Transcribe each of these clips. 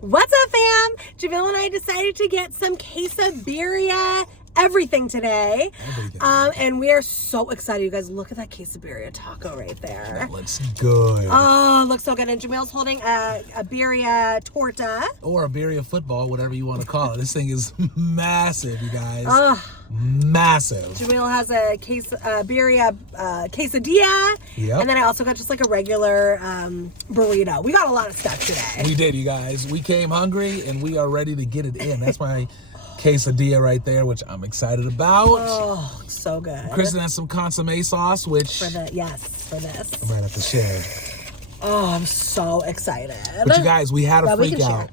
What's up, fam? Jamil and I decided to get some Quesabirria everything today. And we are so excited. You guys, look at that Quesabirria taco right there. That looks good. Oh, looks so good. And Jamil's holding a birria torta. Or a birria football, whatever you want to call it. This thing is massive, you guys. Massive. Jamil has a birria quesadilla. Yep. And then I also got just like a regular burrito. We got a lot of stuff today. We did, you guys. We came hungry and we are ready to get it in. That's my quesadilla right there, which I'm excited about. Oh, so good. Kristen has some consomme sauce, which for this. I might have to share. Oh, I'm so excited. But you guys, we had a we freak can out.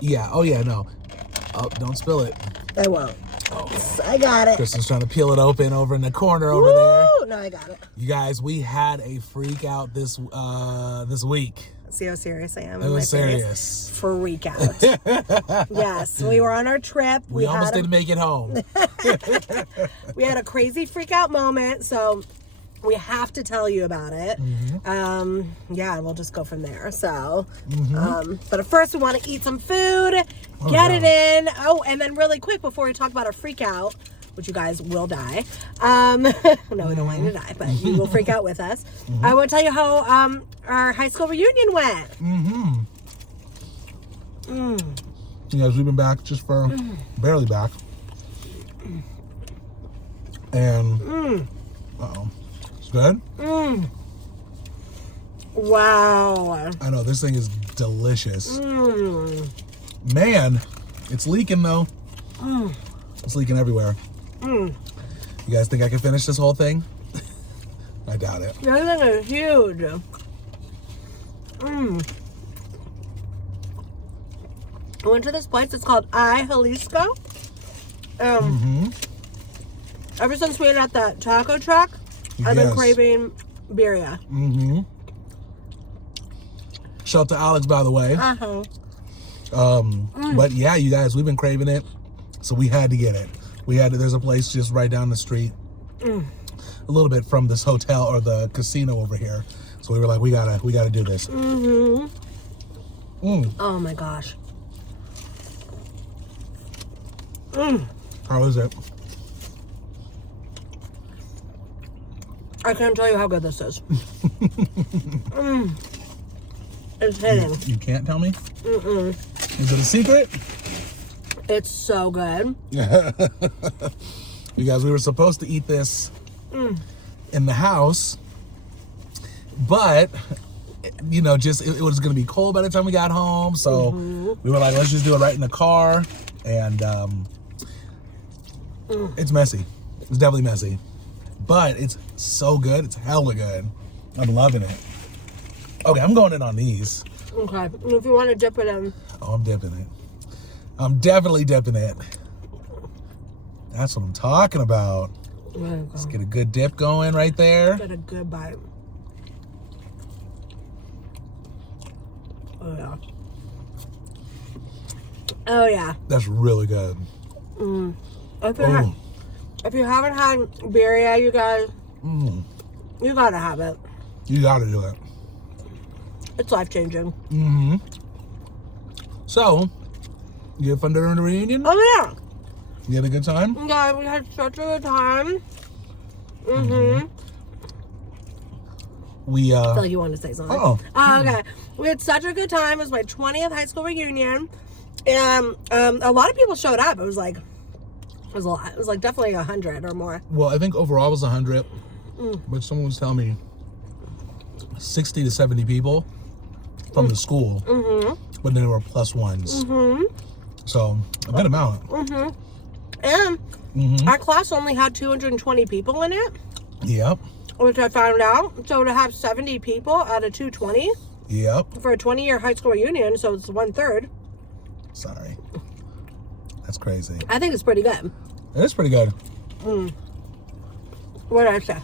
Yeah. Oh yeah. No. Oh, don't spill it. I won't. Oh. I got it. Kristen's trying to peel it open over in the corner over there. No, I got it. You guys, we had a freak out this week. See how serious I am? It was serious. Freak out. Yes, we were on our trip. We almost didn't make it home. We had a crazy freak out moment, so we have to tell you about it. Yeah, we'll just go from there. So, but at first we want to eat some food, get it in. Oh, and then really quick before we talk about our freak out, which you guys will die. No, we don't want you to die, but you will freak out with us. I want to tell you how our high school reunion went. You guys, we've been back just for barely back. And it's good. Wow. I know, this thing is delicious. Man, it's leaking though. It's leaking everywhere. You guys think I can finish this whole thing? I doubt it. That thing is huge. I went to this place. It's called Jalisco. Ever since we were at that taco truck, I've been craving birria. Shout out to Alex, by the way. But yeah, you guys, we've been craving it, so we had to get it. There's a place just right down the street, a little bit from this hotel or the casino over here. So we were like, we gotta do this. Oh my gosh. How is it? I can't tell you how good this is. It's hitting. You can't tell me? Is it a secret? It's so good. You guys, we were supposed to eat this in the house, but you know, just it was gonna be cold by the time we got home, so we were like, let's just do it right in the car. And it's messy. It's definitely messy, but it's so good. It's hella good. I'm loving it. Okay, I'm going in on these. Okay, if you want to dip it in. Oh, I'm dipping it. I'm definitely dipping it. That's what I'm talking about. Let's get a good dip going right there. Get a good bite. Oh yeah. Oh yeah. That's really good. If you haven't had birria, you guys, you gotta have it. You gotta do it. It's life-changing. So, you had fun during the reunion? Oh yeah. You had a good time? Yeah, we had such a good time. We I feel like you wanted to say something. Okay. We had such a good time. It was my 20th high school reunion. And a lot of people showed up. It was like a lot. It was like definitely 100 or more. Well, I think overall it was 100. But someone was telling me 60 to 70 people from the school. But then there were plus ones. So, a good amount. And our class only had 220 people in it. Yep. Which I found out. So to have 70 people out of 220. Yep. For a 20-year high school reunion, so it's 1/3. Sorry. That's crazy. I think it's pretty good. It is pretty good. What did I say?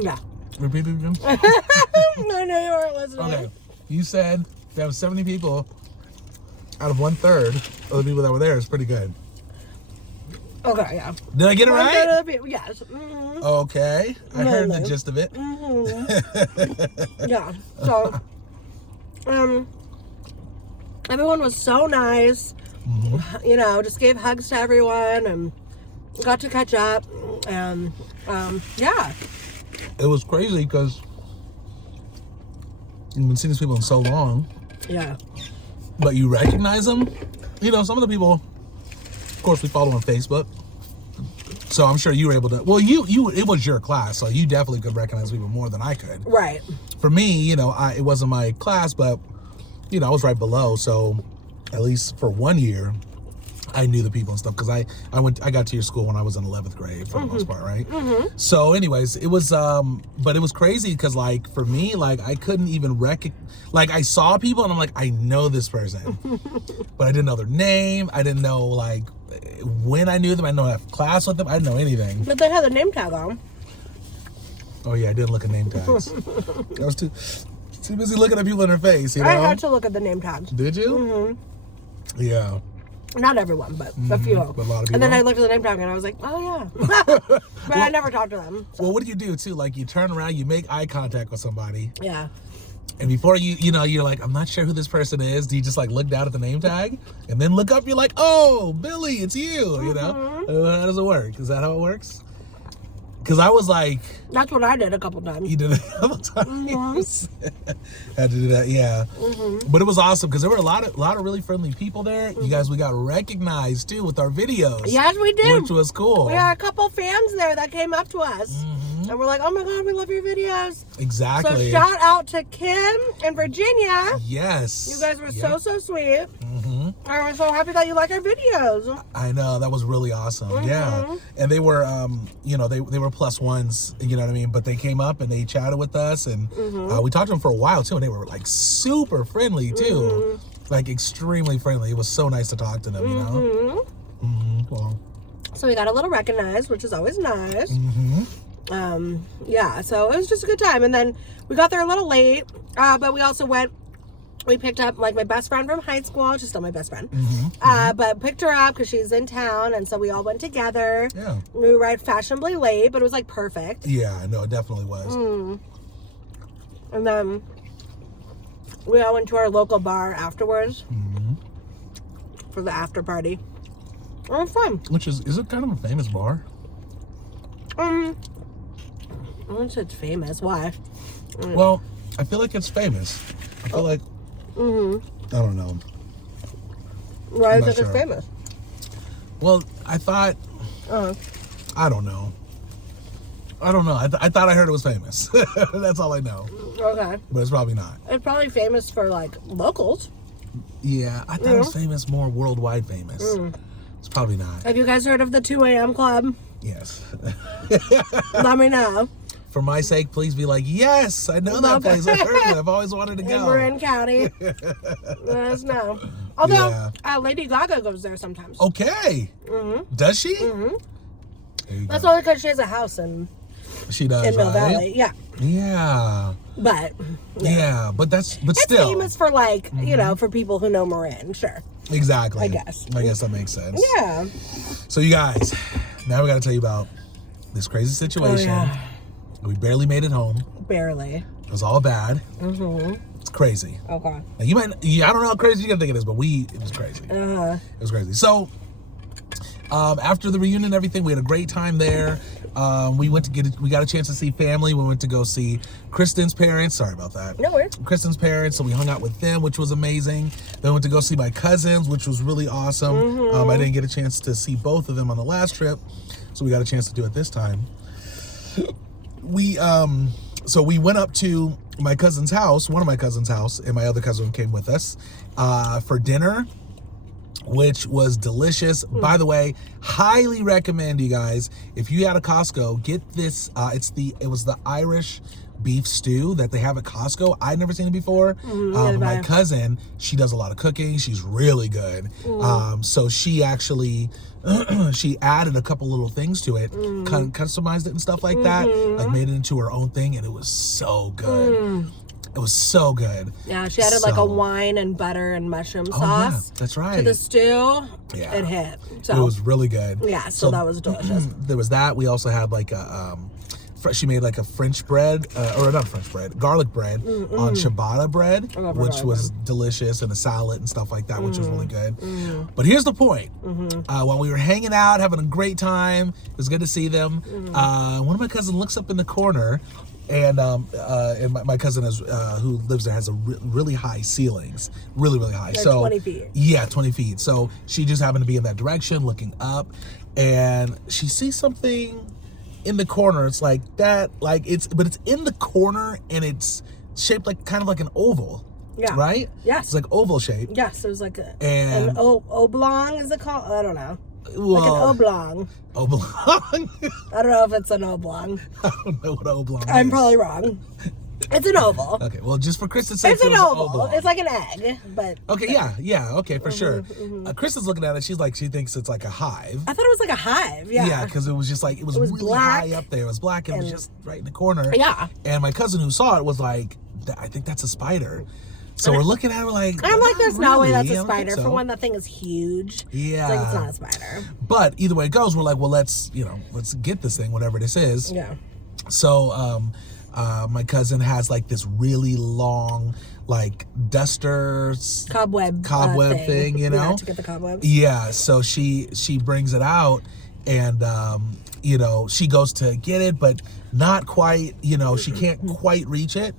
Yeah. Repeat it again. I know you weren't listening. Okay. You said there was 70 people out of 1/3 of the people that were there. Is pretty good. Okay, yeah. Did I get it right? Yes. Okay. I heard the gist of it. Yeah. So, everyone was so nice. You know, just gave hugs to everyone and got to catch up. And yeah. It was crazy because you've been seeing these people in so long. Yeah. But you recognize them. You know, some of the people, of course, we follow on Facebook. So I'm sure you were able to, well, it was your class, so you definitely could recognize people more than I could. Right. For me, you know, it wasn't my class, but, you know, I was right below. So at least for 1 year, I knew the people and stuff because I got to your school when I was in 11th grade for the most part, right? So anyways, it was, but it was crazy because like for me, like I couldn't even like I saw people and I'm like, I know this person, but I didn't know their name. I didn't know like when I knew them. I didn't know I have class with them. I didn't know anything. But they had the name tag on. Oh yeah, I didn't look at name tags. I was too busy looking at people in their face, you know? I had to look at the name tags. Did you? Yeah. Not everyone, but a few. But a lot of people. And then I looked at the name tag and I was like, oh yeah. But I never talked to them. So. Well, what do you do too? Like you turn around, you make eye contact with somebody. Yeah. And before you know, you're like, I'm not sure who this person is. Do you just like look down at the name tag and then look up? You're like, oh, Billy, it's you. You know, how does it work? Is that how it works? Because I was like, that's what I did a couple times. You did it a couple times. Had to do that, yeah. But it was awesome because there were a lot of really friendly people there. You guys, we got recognized too with our videos. Yes, we did. Which was cool. We had a couple fans there that came up to us. And we're like, oh my God, we love your videos. Exactly. So shout out to Kim in Virginia. Yes. You guys were so sweet. And we're so happy that you like our videos. I know, that was really awesome. Yeah. And they were, you know, they were plus ones, you know what I mean? But they came up and they chatted with us and we talked to them for a while too. And they were like super friendly too. Like extremely friendly. It was so nice to talk to them, you know? Well. So we got a little recognized, which is always nice. Yeah, so it was just a good time. And then we got there a little late, but we also we picked up like my best friend from high school. She's still my best friend. But picked her up because she's in town, and so we all went together. Yeah. We arrived fashionably late, but it was like perfect. Yeah, no, it definitely was. And then we all went to our local bar afterwards for the after party. It was fun. Which is it kind of a famous bar? I wouldn't say it's famous. Why? Well, I feel like it's famous. I feel like I don't know. Why is it famous? Well, I thought I don't know. I thought I heard it was famous. That's all I know. Okay. But it's probably not. It's probably famous for like locals. Yeah, I thought it was famous, more worldwide famous. It's probably not. Have you guys heard of the 2 a.m. club? Yes. Let me know. For my sake, please be like, yes, I know that place. I've heard it. I've always wanted to go. In Marin County. Let us know. Although, Lady Gaga goes there sometimes. Okay. Does she? That's only because she has a house in She does, in Mill Valley. Yeah. Yeah. But. Yeah, but still. It's famous for like, you know, for people who know Marin. Sure. Exactly. I guess that makes sense. Yeah. So you guys, now we got to tell you about this crazy situation. Oh, yeah. We barely made it home. Barely. It was all bad. It's crazy. Okay. Now you might, I don't know how crazy you're gonna think it is, but it was crazy. It was crazy. So, after the reunion and everything, we had a great time there. We got a chance to see family. We went to go see Kristen's parents. Sorry about that. No worries. Kristen's parents. So we hung out with them, which was amazing. Then we went to go see my cousins, which was really awesome. I didn't get a chance to see both of them on the last trip, so we got a chance to do it this time. So we went up to my cousin's house, one of my cousin's house, and my other cousin came with us for dinner, which was delicious. By the way, highly recommend you guys, if you at a Costco, get this. It was the Irish beef stew that they have at Costco. I'd never seen it before. My cousin, she does a lot of cooking. She's really good. So she actually she added a couple little things to it, customized it and stuff like that, like made it into her own thing, and it was so good. It was so good. Yeah, she added like a wine and butter and mushroom sauce. Yeah, that's right. To the stew. Yeah. It hit. So it was really good. Yeah, so that was delicious. There was that. We also had like a she made like a French bread, or not French bread, garlic bread on ciabatta bread, which was delicious, and a salad and stuff like that, which was really good. But here's the point. While we were hanging out, having a great time, it was good to see them. One of my cousins looks up in the corner, and my cousin is who lives there has a really high ceilings, really high. Like so 20 feet. Yeah, 20 feet. So she just happened to be in that direction, looking up, and she sees something in the corner. It's like that, but it's in the corner, and it's shaped like kind of like an oval. Yeah. Right? Yes. It's like oval shape. Yes, it was like an oblong, is it called? I don't know. Well, like an oblong. Oblong? I don't know if it's an oblong. I don't know what oblong is. I'm probably wrong. It's an oval. Okay, well, just for Kristen's sake, it's an oval. It's like an egg, but... Okay, yeah, okay, for sure. Kristen's looking at it, she thinks it's like a hive. I thought it was like a hive, yeah. Yeah, because it was just like, it was really black. high up there. It was black, and it was just right in the corner. Yeah. And my cousin who saw it was like, I think that's a spider. So we're looking at it like... I'm like, there's no way that's a I spider. so. For one, that thing is huge. Yeah. It's like, it's not a spider. But either way it goes, we're like, well, let's get this thing, whatever this is. Yeah. So, my cousin has like this really long, like duster cobweb thing, you know, to get the cobwebs. Yeah. So she brings it out, and she goes to get it, but not quite. She can't quite reach it.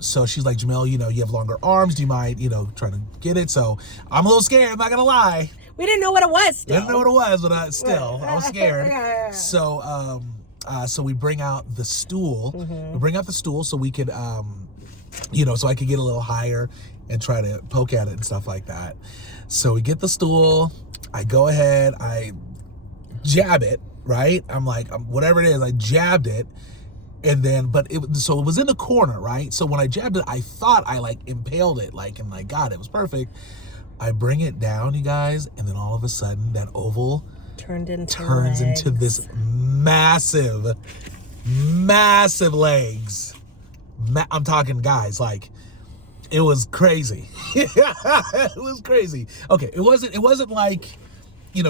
So she's like, Jamil, you have longer arms. Do you mind, trying to get it? So I'm a little scared. I'm not gonna lie. We didn't know what it was. Still. We didn't know what it was, but I was scared. Yeah. So so we bring out the stool. We bring out the stool so we could, so I could get a little higher and try to poke at it and stuff like that. So we get the stool. I go ahead. I jab it. Right? I'm like, whatever it is, I jabbed it. And then, so it was in the corner, right? So when I jabbed it, I thought I like impaled it, and I got it. It was perfect. I bring it down, you guys, and then all of a sudden that oval turns into this massive legs. I'm talking, guys, like, it was crazy. It was crazy. Okay, it wasn't like,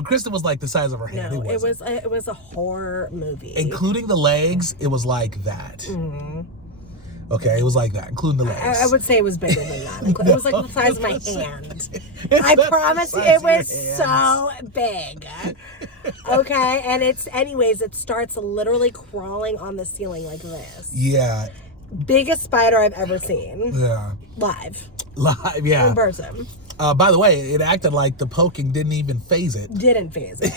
Kristen was like the size of her hand. No, it was a horror movie. Including the legs, it was like that. Okay, it was like that, including the legs. I would say it was bigger than that. It was like the size of my hand. I promise you, it was so big. Okay, and it starts literally crawling on the ceiling like this. Yeah. Biggest spider I've ever seen. Yeah. Live, yeah. in person. By the way, it acted like the poking didn't even phase it. Didn't phase it.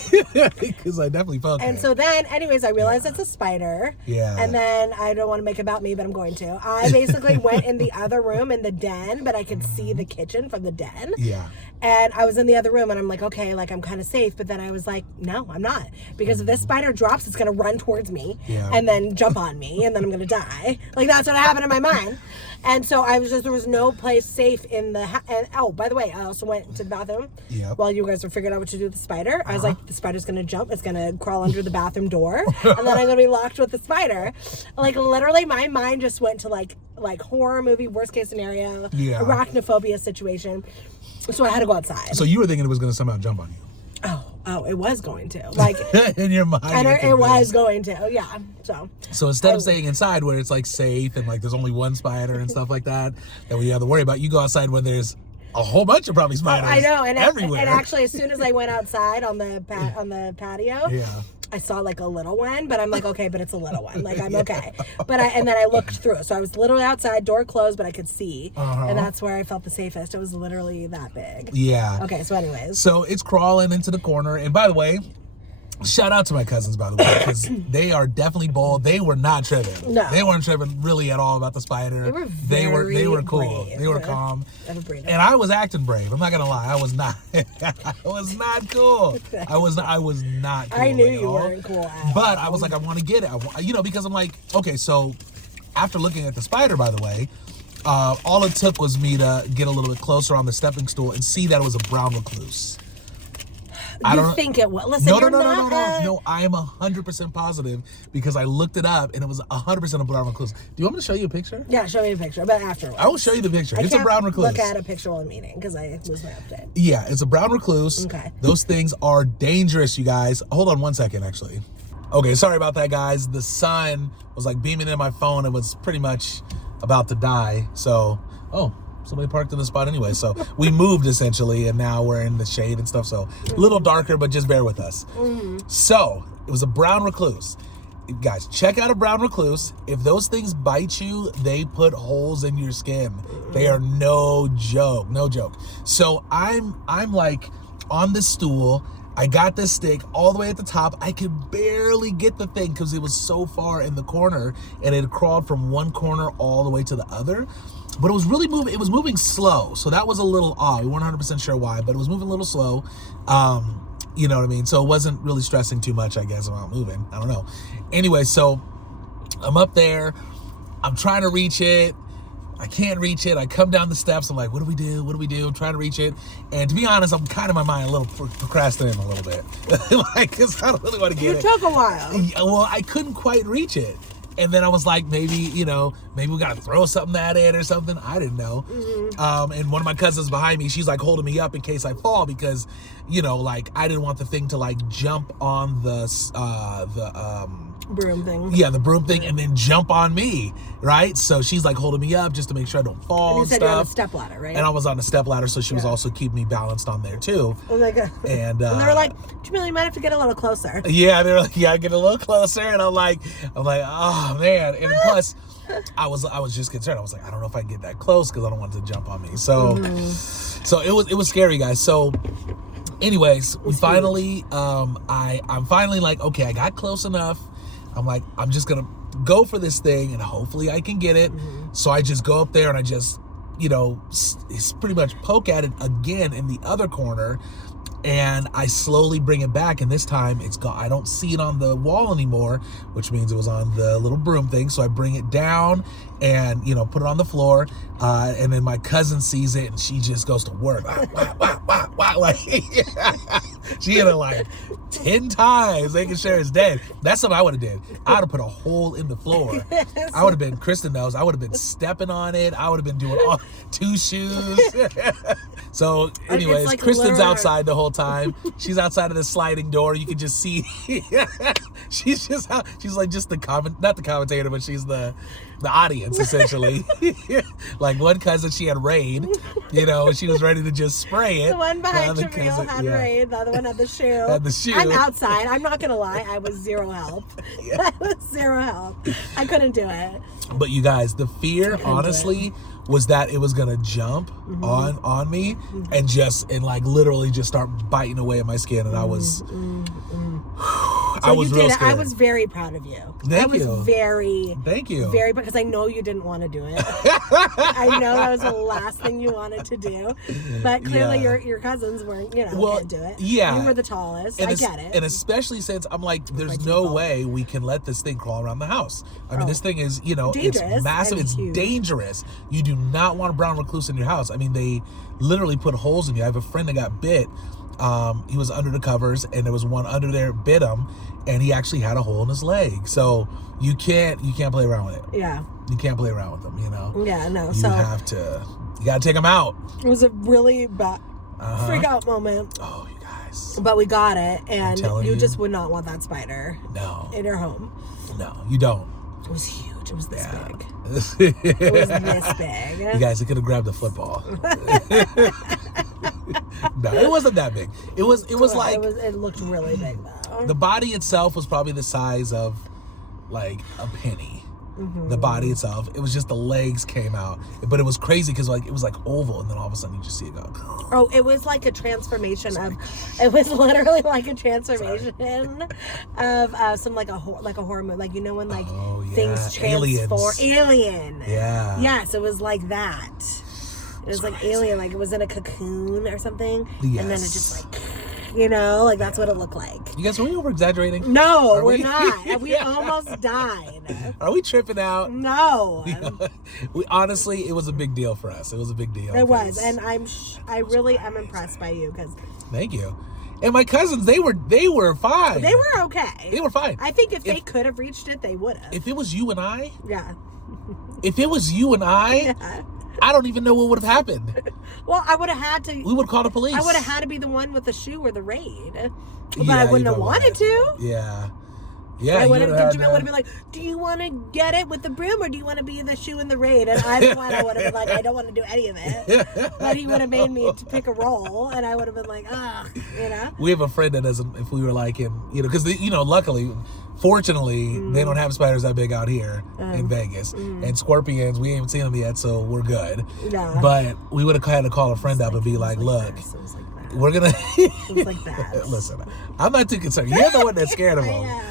Because I definitely poked And it. so then, anyways, I realized it's a spider. Yeah. And then, I don't want to make it about me, but I'm going to. I basically went in the other room in the den, but I could see the kitchen from the den. Yeah. And I was in the other room, and I'm like, okay, like, I'm kind of safe. But then I was like, no, I'm not. Because if this spider drops, it's going to run towards me and then jump on me, and then I'm going to die. Like, that's what happened in my mind. And so there was no place safe in the and oh, by the way, I also went to the bathroom while you guys were figuring out what to do with the spider. I was like, the spider's gonna jump, it's gonna crawl under the bathroom door, and then I'm gonna be locked with the spider. Like, literally, my mind just went to like horror movie, worst case scenario, arachnophobia situation. So I had to go outside. So you were thinking it was gonna somehow jump on you. Oh, it was going to. Like, in your mind. And it was going to, yeah. So instead of staying inside where it's like safe and like there's only one spider and stuff like that we have to worry about, you go outside when there's a whole bunch of probably spiders. I know, and everywhere. And actually, as soon as I went outside on the patio, I saw like a little one, but I'm like, okay, but it's a little one. Like, I'm okay. But then I looked through. So I was literally outside, door closed, but I could see. And that's where I felt the safest. It was literally that big. Yeah. Okay, so anyways. So it's crawling into the corner. And by the way, shout out to my cousins, by the way, because they are definitely bold. They were not tripping. No. They weren't tripping really at all about the spider. They were cool. Brave. They were calm. And I was acting brave. I'm not gonna lie. I was not. I was not cool. I was not cool. I knew you weren't cool at all. But I was like, I want to get it. Because I'm like, okay, so after looking at the spider, by the way, all it took was me to get a little bit closer on the stepping stool and see that it was a brown recluse. I don't think it was. Listen, No. I am 100% positive because I looked it up and it was 100% a brown recluse. Do you want me to show you a picture? Yeah, show me a picture, but afterwards. I will show you the picture. It's a brown recluse. Look at a picture while I'm eating because I lose my update. Yeah, it's a brown recluse. Okay. Those things are dangerous, you guys. Hold on one second, actually. Okay, sorry about that, guys. The sun was like beaming in my phone. It was pretty much about to die. So, somebody parked in the spot anyway. So we moved essentially, and now we're in the shade and stuff. So a little darker, but just bear with us. So it was a brown recluse. Guys, check out a brown recluse. If those things bite you, they put holes in your skin. They are no joke, no joke. So I'm like on the stool. I got this stick all the way at the top. I could barely get the thing because it was so far in the corner, and it crawled from one corner all the way to the other. But it was really moving. It was moving slow, so that was a little odd. We weren't 100% sure why, but it was moving a little slow. You know what I mean? So it wasn't really stressing too much, I guess, about moving. I don't know. Anyway, so I'm up there. I'm trying to reach it. I can't reach it. I come down the steps. I'm like, what do we do? What do we do? I'm trying to reach it. And to be honest, I'm kind of in my mind a little procrastinating a little bit. Like, because I don't really want to get it. It took a while. Well, I couldn't quite reach it. And then I was like, maybe we got to throw something at it or something. I didn't know. And one of my cousins behind me, she's like holding me up in case I fall because, like I didn't want the thing to like jump on the broom thing. Yeah, the broom thing, and then jump on me, right? So she's like holding me up just to make sure I don't fall. And you and said stuff. you're on a step ladder, right? And I was on a step ladder, so she was also keeping me balanced on there too. Oh my God. And they were like, Jamila, you might have to get a little closer. Yeah, they were like, yeah, get a little closer, and I'm like, oh man. And plus, I was just concerned. I was like, I don't know if I can get that close because I don't want it to jump on me. So, so it was scary, guys. So. Anyways, we finally, I'm finally like, okay, I got close enough. I'm like, I'm just going to go for this thing and hopefully I can get it. So I just go up there and I just, pretty much poke at it again in the other corner. And I slowly bring it back, and this time it's gone. I don't see it on the wall anymore, which means it was on the little broom thing. So I bring it down and, put it on the floor. And then my cousin sees it, and she just goes to work. Wah, like, she hit it like 10 times, making sure it's dead. That's something I would have did. I would have put a hole in the floor. I would have been, Kristen knows, I would have been stepping on it. I would have been doing all 2 shoes. So anyways, like Kristen's outside the whole time. She's outside of the sliding door. You can just see she's like just not the commentator, but she's the audience essentially. Like one cousin, she had rain, she was ready to just spray it. The one behind Jamil had rain, the other one had the shoe. I'm outside. I'm not gonna lie, I was zero help. I was zero help. I couldn't do it. But you guys, the fear honestly was that it was gonna jump on me and like literally just start biting away at my skin, and I was I was real scared. I was very proud of you. Thank you. Thank you. Very, because I know you didn't want to do it. I know that was the last thing you wanted to do, but clearly your cousins weren't, can't do it. Yeah, you were the tallest. I get it. And especially since I'm like, there's no way we can let this thing crawl around the house. I mean, this thing is, it's massive. It's huge. Dangerous. You do not want a brown recluse in your house. I mean, they literally put holes in you. I have a friend that got bit. He was under the covers, and there was one under there bit him, and he actually had a hole in his leg. So you can't play around with it. Yeah. You can't play around with them, Yeah, no. You gotta take them out. It was a really bad freak out moment. Oh, you guys. But we got it, and you just would not want that spider. No. In your home. No, you don't. It was huge. It was this big. It was this big. You guys, it could have grabbed a football. No, it wasn't that big. It looked really big though. The body itself was probably the size of like a penny. The body itself, it was just the legs came out, but it was crazy because it was like oval, and then all of a sudden you just see it go. Oh, it was like a transformation it was literally like a transformation of some like a horror movie, like when things transform. Alien. Yeah. Yes, it was like that. It was like Alien, like it was in a cocoon or something, and then it just that's what it looked like. You guys, are we over exaggerating? No, we're not. We almost died. Are we tripping out? No. We honestly, it was a big deal for us. It was a big deal. It was, and I really am impressed by you because. Thank you. And my cousins, they were fine. They were okay. They were fine. I think if they could have reached it, they would have. If it was you and I. Yeah. If it was you and I. Yeah. I don't even know what would have happened. Well, I would have had to. We would have called the police. I would have had to be the one with the shoe or the raid. But I wouldn't have wanted to. Yeah. Yeah, Jamil would have been like, do you want to get it with the broom or do you want to be the shoe in the rain? And I would have been like, I don't want to do any of it. But he would have made me to pick a role, and I would have been like, ugh, you know. We have a friend that doesn't. If we were like him, you know, because luckily, fortunately, they don't have spiders that big out here in Vegas, and scorpions. We ain't seen them yet, so we're good. Yeah. But we would have had to call a friend up and be like, look. We're gonna. It's like that. Listen, I'm not too concerned. You're the one that's scared of them.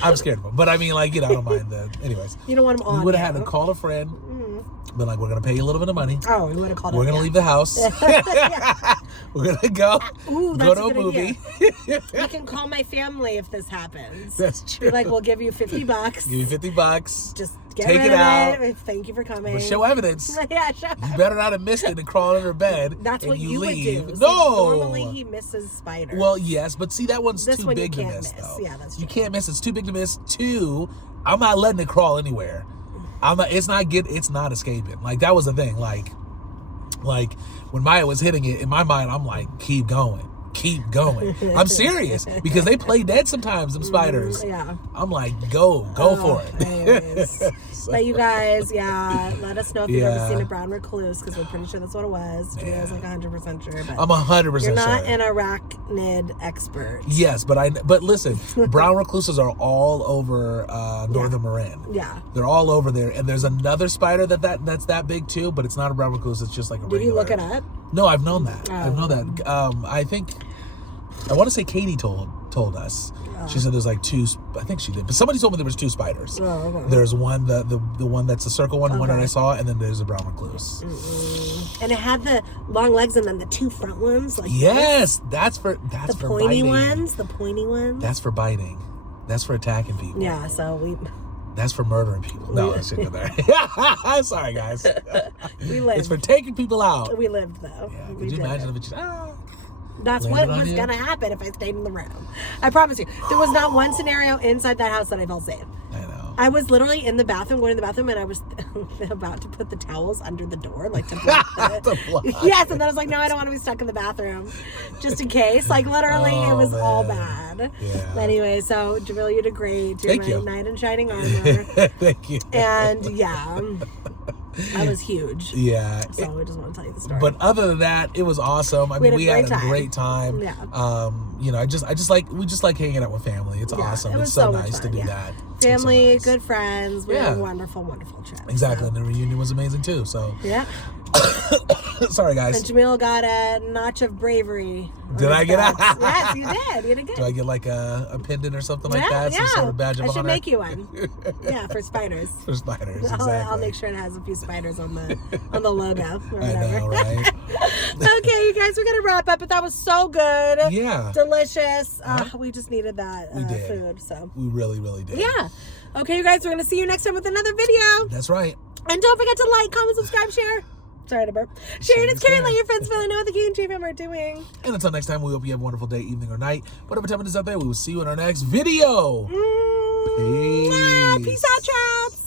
I'm scared of them, but I mean, like, you know, I don't mind the. Anyways, you don't want them on. We would have had to call a friend. But like, we're gonna pay you a little bit of money. Oh, we would have called. We're gonna leave the house. We're gonna go. Ooh, go to a movie. You can call my family if this happens. That's true. Be like, we'll give you $50. Give you $50. Just get take rid it out. It. Thank you for coming. But show evidence. Yeah, show. You better not have missed it and crawl under bed. That's what you leave. would do. No. So normally he misses spiders. Well, yes, but see, that one's this too one big to miss. though. Yeah, that's true. You can't miss. It's too big to miss. Two, I'm not letting it crawl anywhere. It's not escaping. Like, that was the thing. Like when Maya was hitting it, in my mind, I'm like, keep going. I'm serious, because they play dead sometimes, them spiders. Yeah. I'm like, go for it. So. But you guys, let us know if you've ever seen a brown recluse, because we're pretty sure that's what it was. Julia's like 100% sure. But I'm 100% sure. You're not an arachnid expert. Yes, but listen, brown recluses are all over northern Marin. Yeah. They're all over there, and there's another spider that's that big too, but it's not a brown recluse. It's just like a regular. Did you look it up? No, I've known that. I've known that. I want to say Katie told us. She said there's like two. I think she did, but somebody told me there was two spiders. Oh, okay. There's one, the one that's the circle one, the one that I saw, and then there's a brown recluse. And it had the long legs and then the two front ones. Like yes, that's for the biting. pointy ones. The pointy ones. That's for biting. That's for attacking people. Yeah. So That's for murdering people. No, that shouldn't go there. Sorry, guys. We lived. It's for taking people out. We lived though. Yeah. Could you imagine if it just? That's what was going to happen if I stayed in the room. I promise you. There was not one scenario inside that house that I felt safe. I know. I was literally in the bathroom, going to the bathroom, and I was about to put the towels under the door, like to block it. Yes, and then I was like, no, I don't want to be stuck in the bathroom, just in case. Like, literally, it was all bad. Yeah. But anyway, so, Jamil, you did great. Thank you. Knight in shining armor. Thank you. And, I was huge. Yeah. So I just want to tell you the story. But other than that, it was awesome. I mean, we had a great time. Yeah. We just like hanging out with family. It's awesome. It's so nice to do that. Family, nice. Good friends. We had a wonderful, wonderful trip. Exactly. So. And the reunion was amazing too. So yeah. Sorry, guys. And Jamil got a notch of bravery. Did I get out? Yes, you did. You did good. Do I get like a pendant or something like that? Some sort of badge of honor? I should make you one. Yeah, for spiders. For spiders, exactly. I'll make sure it has a few spiders on the logo or whatever. I know, right? Okay, you guys, we're gonna wrap up, but that was so good. Yeah. Delicious. We just needed that food. So we really, really did. Yeah. Okay, you guys, we're gonna see you next time with another video. That's right. And don't forget to like, comment, subscribe, share. Sorry to burp. Share it, carry, let your friends really know what the K&J Fam are doing. And until next time, we hope you have a wonderful day, evening, or night. Whatever time it is out there, we will see you in our next video. Peace out, Trouts.